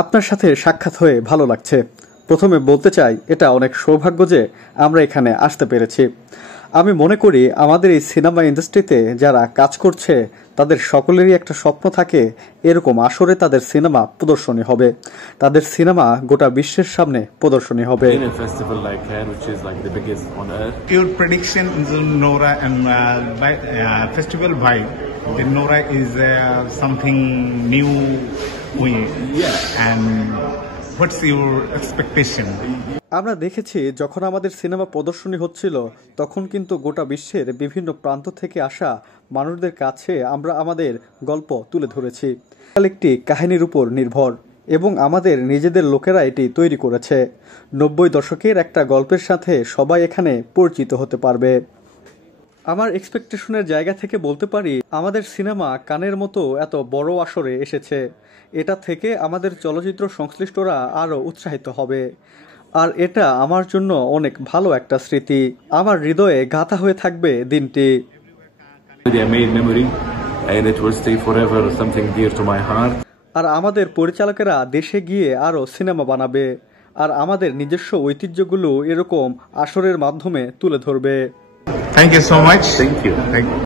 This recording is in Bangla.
আপনার সাথে সাক্ষাৎ হয়ে ভালো লাগছে। প্রথমে বলতে চাই, এটা অনেক সৌভাগ্য যে আমরা এখানে আসতে পেরেছি। আমি মনে করি আমাদের এই সিনেমা ইন্ডাস্ট্রিতে যারা কাজ করছে তাদের সকলেরই একটা স্বপ্ন থাকে এরকম আসরে তাদের সিনেমা প্রদর্শনী হবে, তাদের সিনেমা গোটা বিশ্বের সামনে প্রদর্শনী হবে। Your prediction is Nora and festival vibe. The Nora is something new, and what's your expectation? আমরা দেখেছি যখন আমাদের সিনেমা প্রদর্শনী হচ্ছিল তখন কিন্তু গোটা বিশ্বের বিভিন্ন প্রান্ত থেকে আসা মানুষদের কাছে আমরা আমাদের গল্প তুলে ধরেছি। একটি কাহিনীর উপর নির্ভর এবং আমাদের নিজেদের লোকেরা এটি তৈরি করেছে। 90 দশকের একটা গল্পের সাথে সবাই এখানে পরিচিত হতে পারবে। আমার এক্সপেকটেশনের জায়গা থেকে বলতে পারি আমাদের সিনেমা কানের মতো এত বড় আসরে এসেছে। এটা থেকে আমাদের চলচ্চিত্র সংশ্লিষ্টরা আরও উৎসাহিত হবে। আর এটা আমার জন্য অনেক ভালো একটা স্মৃতি, আমার হৃদয়ে গাঁথা হয়ে থাকবে দিনটি। আর আমাদের পরিচালকেরা দেশে গিয়ে আরও সিনেমা বানাবে আর আমাদের নিজস্ব ঐতিহ্যগুলো এরকম আসরের মাধ্যমে তুলে ধরবে। Thank you so much. Thank you.